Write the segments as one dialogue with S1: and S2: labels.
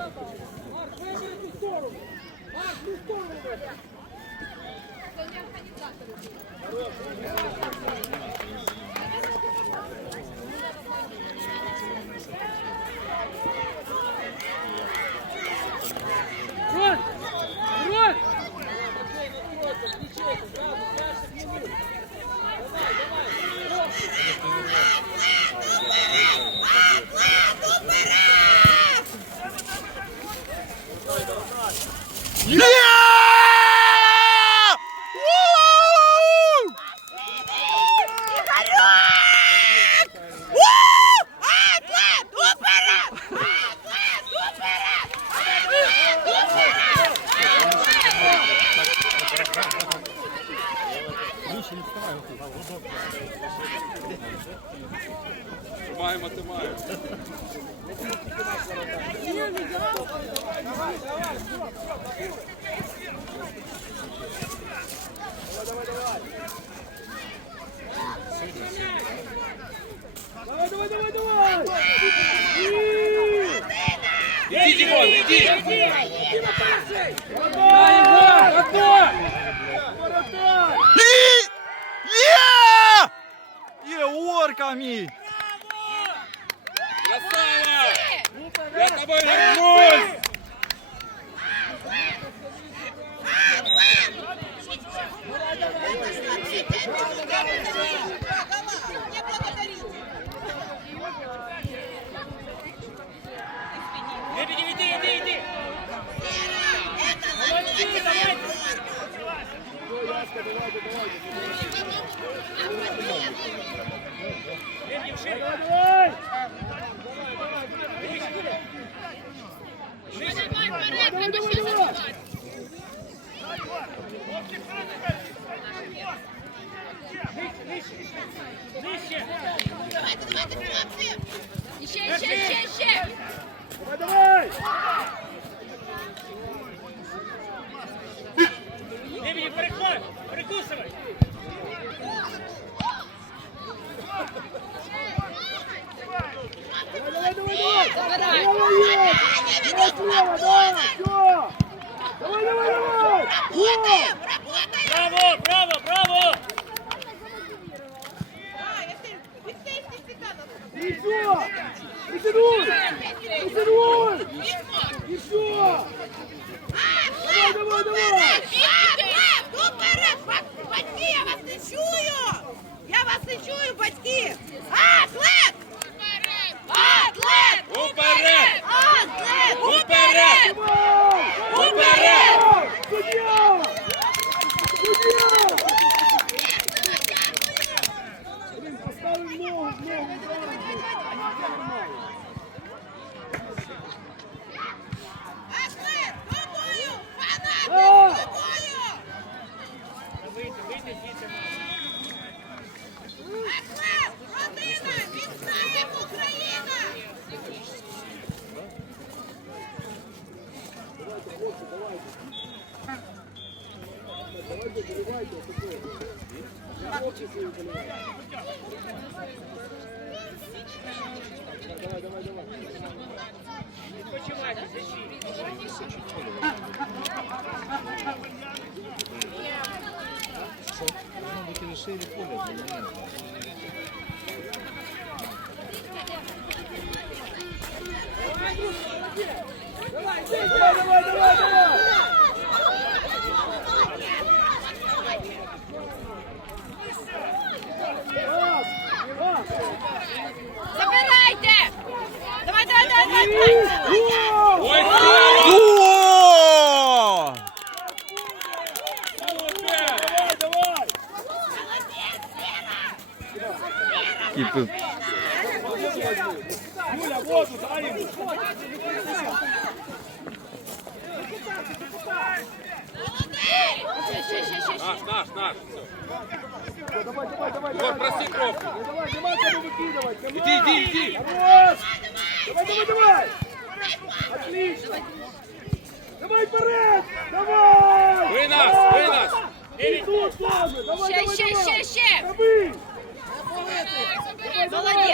S1: Марш,
S2: Маємо, ти маємо.
S3: Давай, давай,
S1: кулаками.
S2: Красава! Я тобой горжусь!
S3: Давайте, давайте, давайте. Нижче! Нижче!
S4: Давайте, давайте, давайте! батьки.
S3: Давай, давай, давай. Почему? Чуть-чуть. Выкинешь или поле, Давай, давай, давай, давай!
S4: Забирайте! Давай, давай, давай, давай!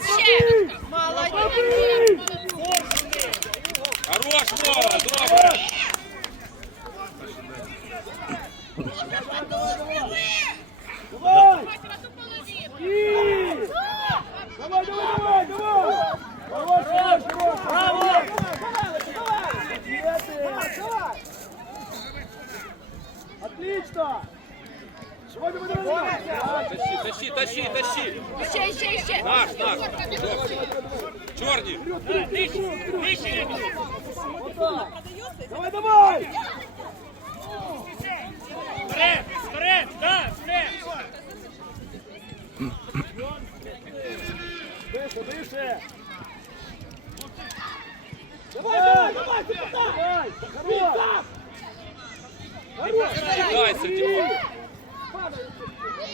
S3: Молодец!
S2: Молодец!
S1: Хорош,
S2: Вова,
S3: добро! Давай! Давай, давай, давай, давай!
S2: Хорош, хорош,
S3: хорош! Браво! Давай, давай! Отлично!
S2: Тащи, тащи, тащи.
S5: Ще, ще, ще.
S2: Наш, наш. Чорні.
S4: Давай, давай!
S6: Вперед, вперед, да, вперед.
S4: Вище, вище! Давай, давай, давай! Хорош! Хорош!
S2: Кидайся, Дімон.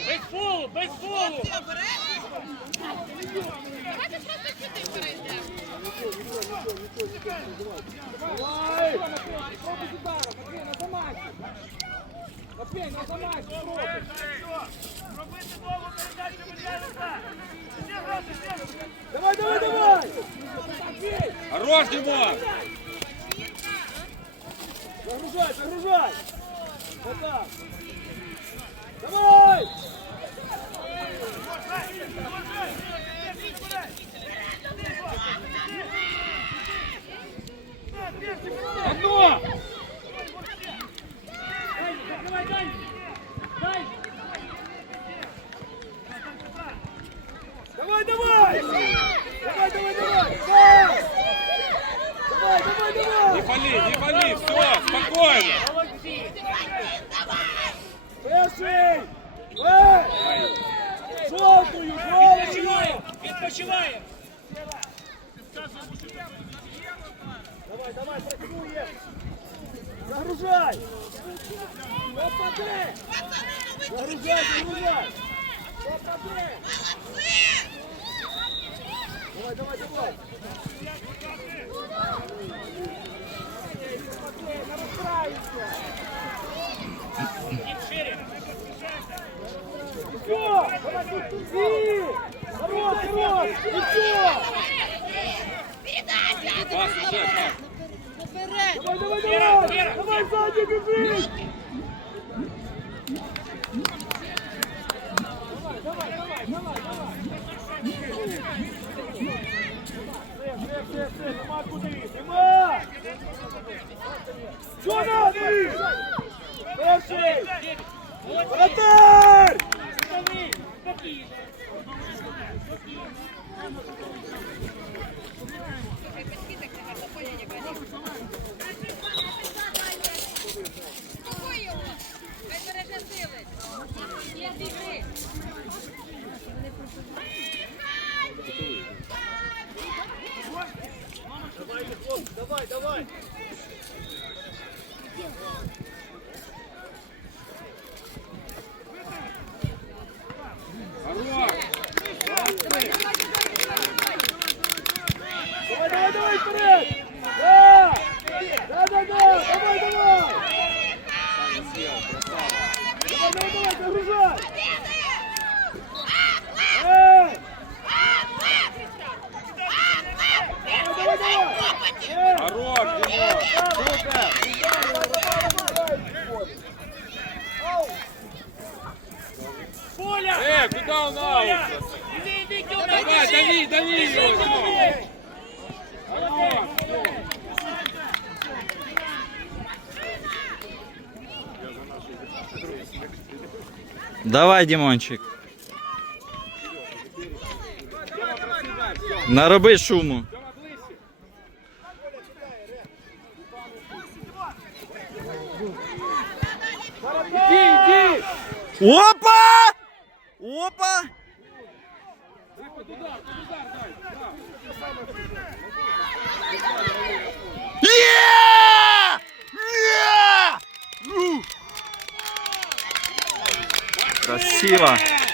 S6: Без фолу, без фолу.
S5: Давайте просто сюди перейдемо.
S4: Давай! Пробуй удара, Матвей, на замахе! Матвей, на замахе, пробуй!
S6: Робити довгу передачу Михайловка. Всі гроші, всі.
S4: Давай, давай, давай!
S2: Хорош, Дімон.
S4: Загружай, загружай! Вот так! Давай, давай, давай!
S2: Все!
S4: Хорош, хорош! І Давай, давай,
S6: Вера,
S4: давай!
S6: Вера,
S4: Давай сзади бежи! Все, все, все, нема куди! Нема! Що надо? Перший! Вратарь!
S6: Дави, спокійно.
S4: Давай, давай!
S2: Хорош.
S4: Давай, давай, давай, вперед! Давай,
S1: Дімончик. Нароби шуму. Опа! Опа! Є! Красиво.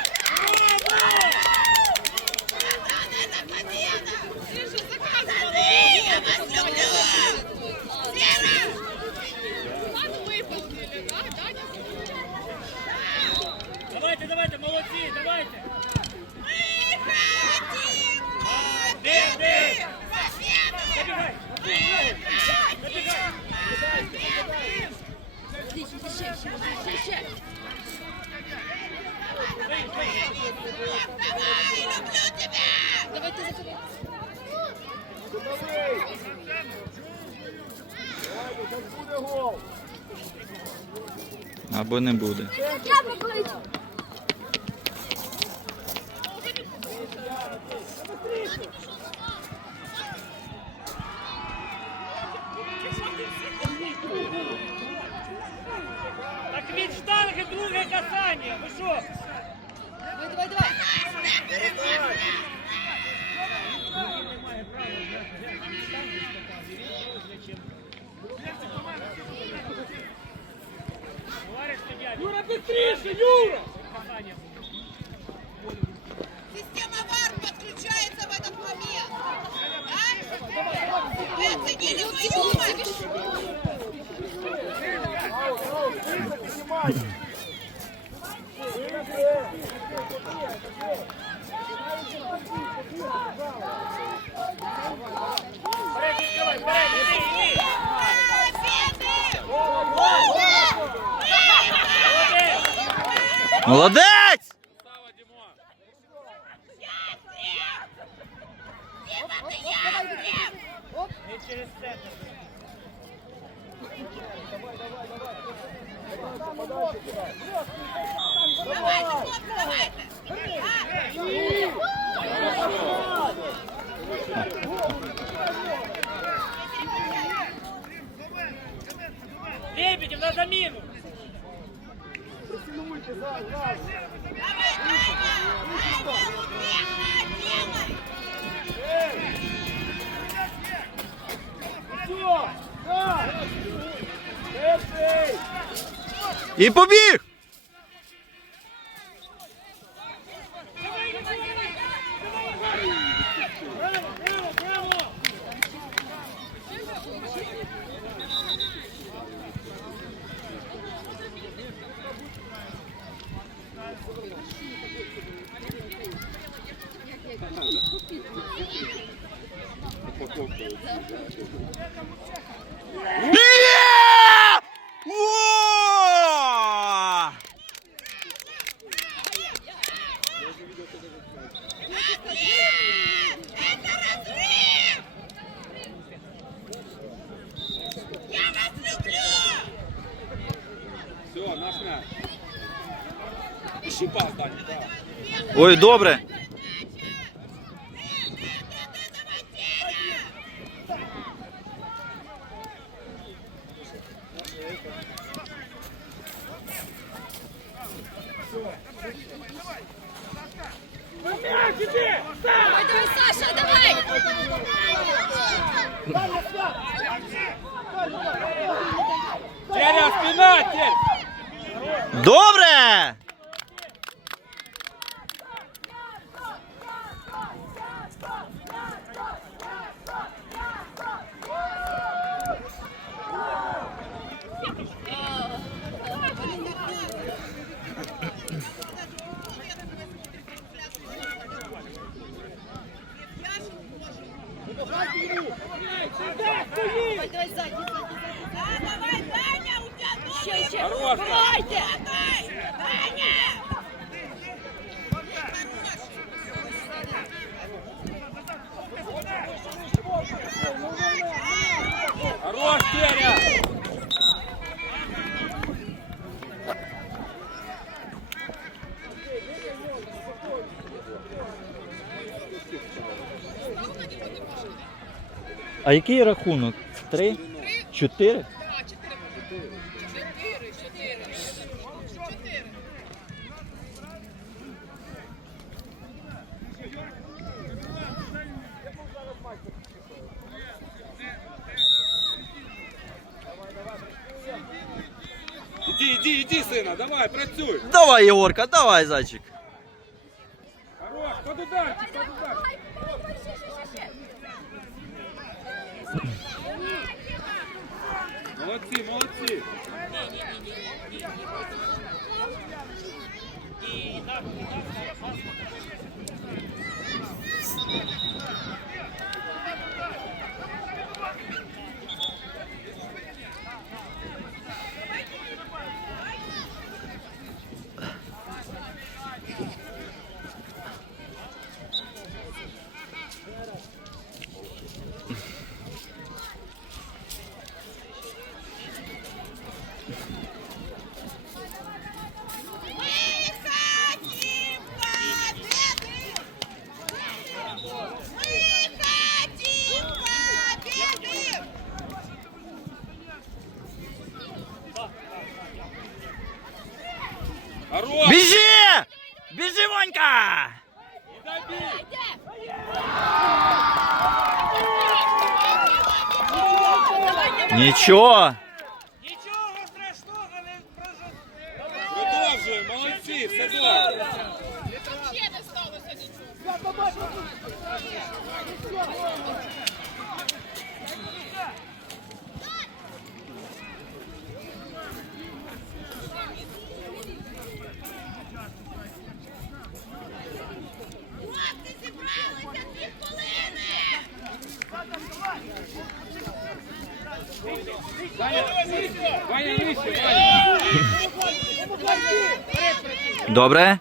S1: бо не буде.
S5: Так від штанги
S7: друге касання. Ви що?
S1: Давай, давай, давай.
S4: Юра, быстрее, Юра!
S1: Система ВАР подключается в этот момент. Да? Вы оценили мою
S8: помощь?
S1: Давай, давай, давай, давай, давай, давай, давай,
S4: давай,
S1: Молодець!
S7: І
S1: побіг!
S4: Ой, добре.
S2: А який рахунок? Три? Чотири?
S4: Іди, іди, іди, сина, давай, працюй.
S2: Давай, Єгорка, давай, зайчик. Yeah.
S1: Біжи! Біжи, Ванька! Нічого.
S2: Добре.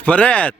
S1: Вперед!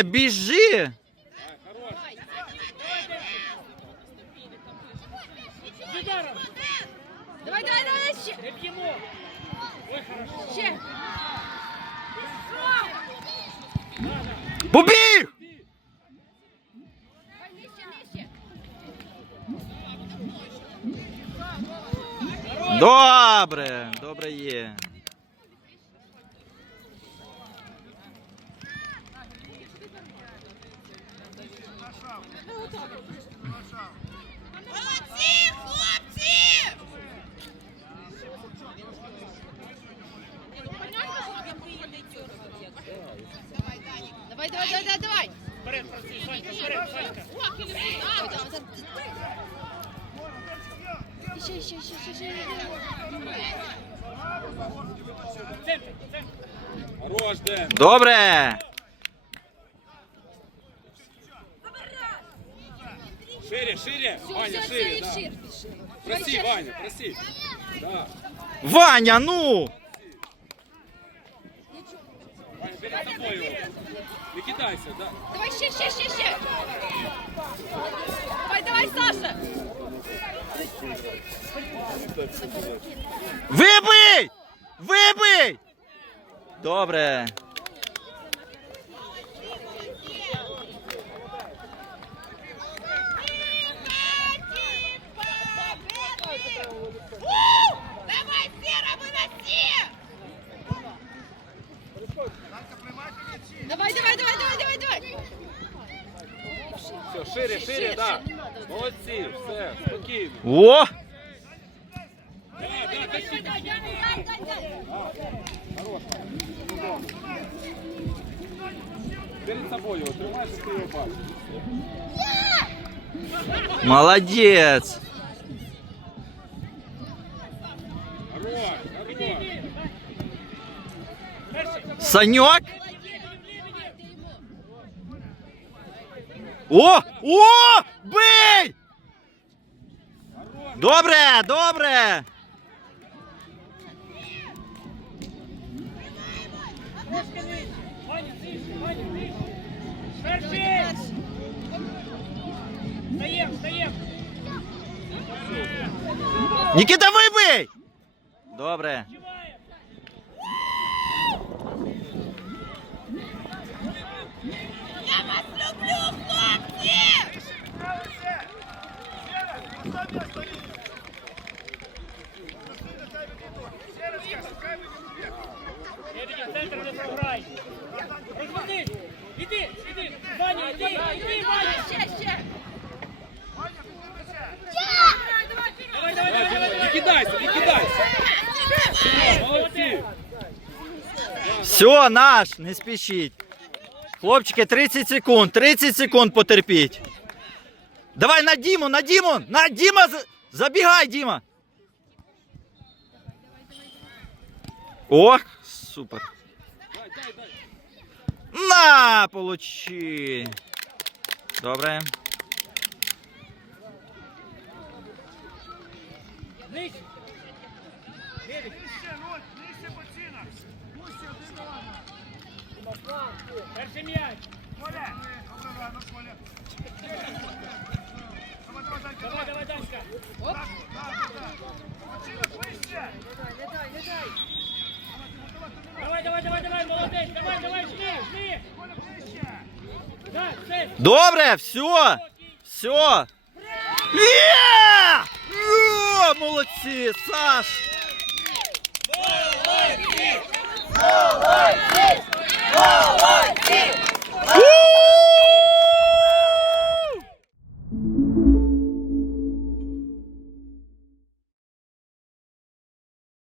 S9: іди. Ваня,
S1: біжи!
S9: З ударом.
S4: Давай, давай, давай, ще!
S9: Не б'ємо. Ой, хорошо.
S4: Ще!
S1: Побіг!
S4: Нижче, нижче!
S1: Добре, добре є.
S9: Вперед, працюй, Санька, вперед, Санька.
S4: Ще, ще, ще, ще, ще.
S9: Центр, центр.
S2: Хорош, Ден.
S1: Добре!
S2: Шире, шире. Ваня, шире, да. Проси, Ваня, проси. Да.
S1: Ваня, ну!
S2: Ваня, перед тобой его. Не кидайся, да.
S4: Давай ще, ще, ще, ще! Давай, давай, Саша!
S1: Вибий! Вибий! Добре.
S2: 4, так. Молодці, все, спокійно.
S1: О!
S2: Молодец!
S1: Санек? О! О! Бий! Добре, добре! Встаєм, встаєм! Нікіта вибий! Добре. Все, наш, не спішіть. Хлопчики, 30 секунд, 30 секунд потерпіть. Давай на Діму, на Діму, на Діма, за- забігай, Діма. Ох, супер. На, получи. Добре.
S9: Нижче. Перший м'яч. Давай, давай, Данька. Давай, давай, давай, давай, молодець, давай, давай, жми, жми. Да, це.
S1: Добре, все. Все. Є! Є! Молодці, Саш.
S4: Молодці! Woo!